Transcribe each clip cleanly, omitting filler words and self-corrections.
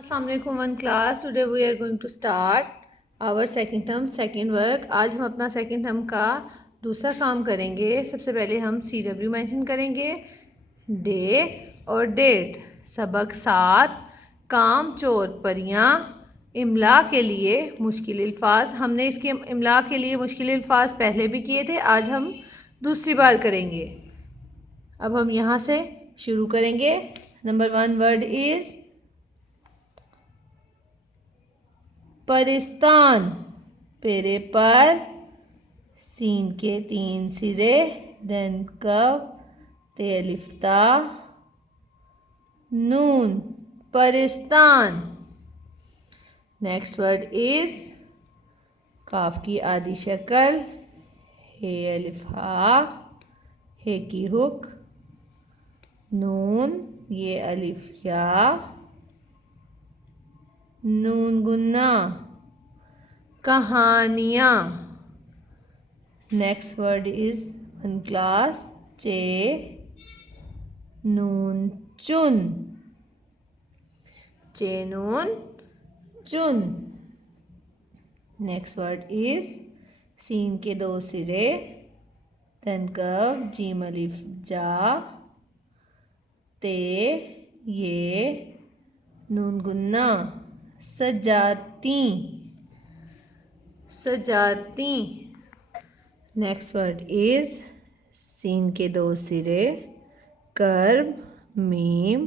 Assalamualaikum one class. Today we are going to start our second term second work. आज हम अपना second term का दूसरा काम करेंगे। सबसे पहले हम CW मेंशन करेंगे, डे और डेट। सबक 7 काम चोर परियां। इमला के लिए मुश्किल अल्फाज। हमने इसके इमला के लिए मुश्किल अल्फाज पहले भी किए थे, आज हम दूसरी बार करेंगे। अब हम यहाँ से शुरू करेंगे। Number 1 word is Paristan. पेरे पर, सीन के 3 सिरे, देन कफ, ते अलिफ्ता, नून। परिस्तान। नेक्स्ट वर्ड इज काफ की आधी शक्ल, हे अलिफ हा, हे की हुक, नून, ये अलिफ या, नून गुन्ना। कहानियाँ। Next word is one class, चे नून चुन, चे नून चुन। नेक्स्ट वर्ड इज सीन के 2 सिरे, तन कफ, जीम अलिफ जा, ते ये, नून गुन्ना। सजाती, सजाती। नेक्स्ट वर्ड इज सीन के 2 सिरे, कर्व, मीम,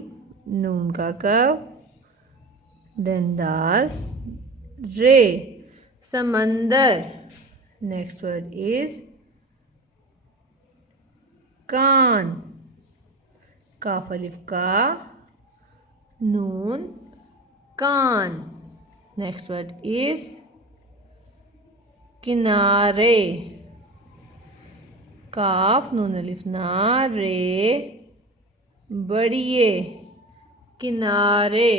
नून का कफ, दंदाल, रे। समंदर। नेक्स्ट वर्ड इज कान, काफ अलिफ का, नून, कान। नेक्स्ट वर्ड इज किनारे, काफ, नून अलिफ ना, रे, बढ़िए, किनारे।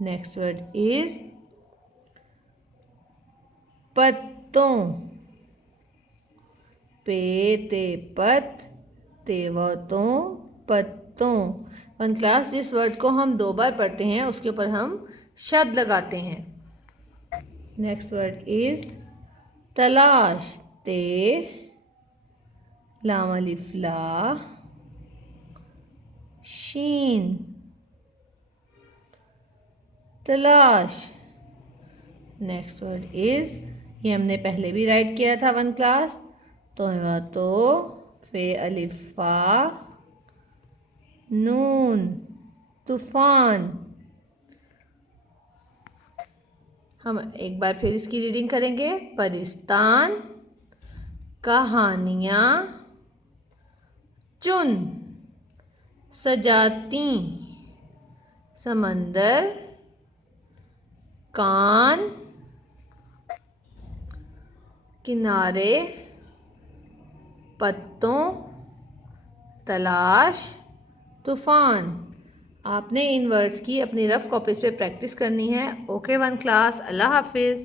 नेक्स्ट वर्ड इज पत्तों, पे ते पत, तेवतों, पत्तों। वन क्लास, जिस वर्ड को हम 2 बार पढ़ते हैं उसके ऊपर हम शब्द लगाते हैं। नेक्स्ट वर्ड इज तलाश, ते लाम अलिफ ला, शीन, तलाश। नेक्स्ट वर्ड इज, ये हमने पहले भी राइट किया था वन क्लास, तो फे अलिफा, नून, तूफान। हम एक बार फिर इसकी रीडिंग करेंगे। परिस्तान, कहानियाँ, चुन, सजाती, समंदर, कान, किनारे, पत्तों, तलाश, तूफान। आपने इन वर्ड्स की अपनी रफ कॉपीज पे प्रैक्टिस करनी है। ओके वन क्लास, अल्लाह हाफिज़।